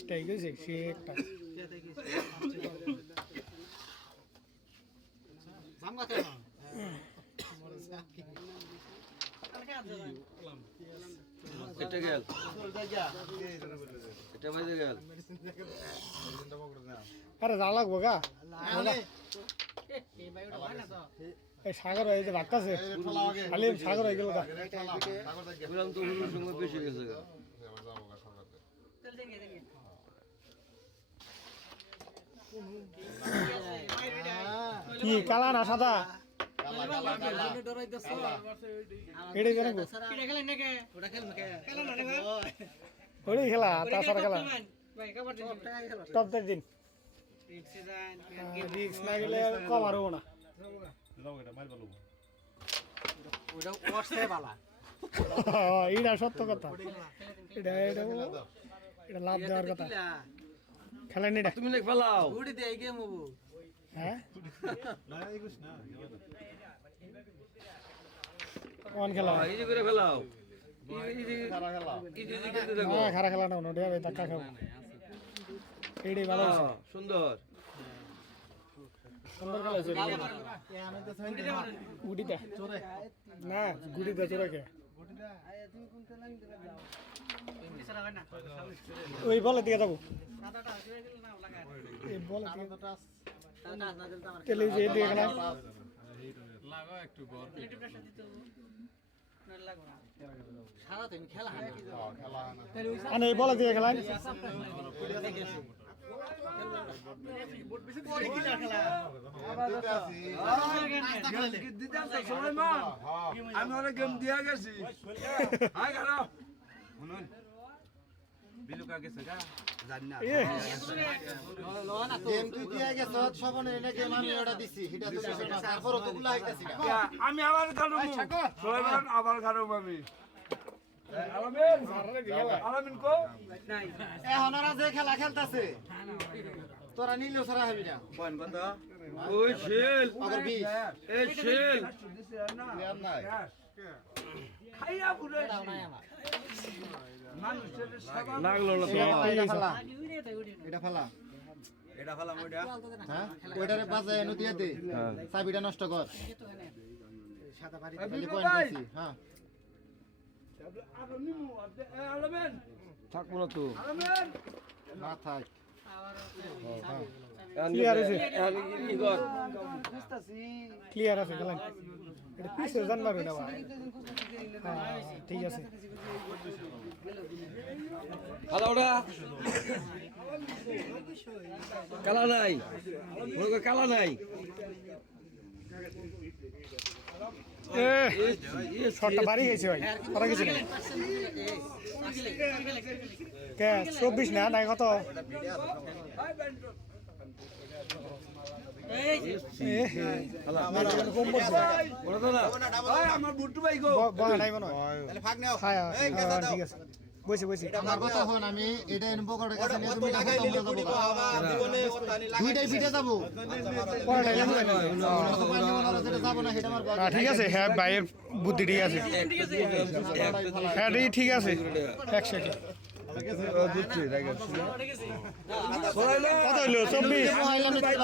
style হয়েছে সে একটা এটা গেল এটা বাইরে গেল আরে যা লাগবো গা এই সাগর এই যে বাট্টাছে খালি সাগর হয়ে গেল গা বললাম তো হুলুর সঙ্গে বেশি গেছে গা কি কালা না সাদা এটাই কেন ওটাই খেলা তাছাড়া খেলা টপদের দিন রিক্স না গেলে কভার হবো না এটা সত্য কথা এটা এটা এটা লাভ দেওয়ার কথা খেলেন এটা তুমি লেখ ফেলাও হ্যাঁ কোন খেলা এই যে করে ফেলাও খারা খেলা না ওটা ধাক্কা খাবো এইটাই ভালো সুন্দর সুন্দর খেলা হয়েছে গুটিটা না গুটিটা চোরে কে ওই বলে দিয়ে যাবো এই বলে তেলে যে দিয়ে গেলাম আনে এই বলে দিয়ে গেলাম আমি অনেক গেম দিয়া গেছি বিলুকা গেছে গা জানি না গেম তুই দিয়া গেছ সবনে এনে গেম আমি ওটা দিছি এটা তো কিছু না তারপর কতগুলা হইতাছি আমি আবার খালু সোলেমান আবার খালু আমি আলামিন কো এখন ওরা যে খেলা খেলতাছে তোরা নিলেও সারা হবি না পয়েন্ট বন্ধ ওই শেল আবার 20 এই শেল প্লেয়ার নাই খাইয়া পুরো লাগলো না এটা ফালা এটা ফেলাম ওইটা হ্যাঁ ওইটারে বাজায় এনে দিয়ে দে চাবিটা নষ্ট কর সাদা বাড়ি পয়েন্ট দিছি হ্যাঁ আলামিন থাকবো না তো না থাক ক্লিয়ার আছে কি কর ক্লিয়ার আছে খেলেন এটা পিছে জানবার এটা ভাই ঠিক আছে হ্যালো ওটা কালা নাই কালা নাই শটটা বাড়ি গেছে ভাই করা গেছে কে 24 না নাই কত আমার বুট্টু ভাই গো নাই মনে ঠিক আছে বসে বসে আমার কথা হন আমি এটা এনে বকরের কাছে নিয়ে তুমি টাকা দাও জীবনে দুইটাই পিঠে যাব যাব না সেটা আমার ঠিক আছে হ্যাঁ ভাইয়ের বুদ্ধি ঠিক আছে হ্যাঁ ঠিক আছে একসাথে কত হইলো 24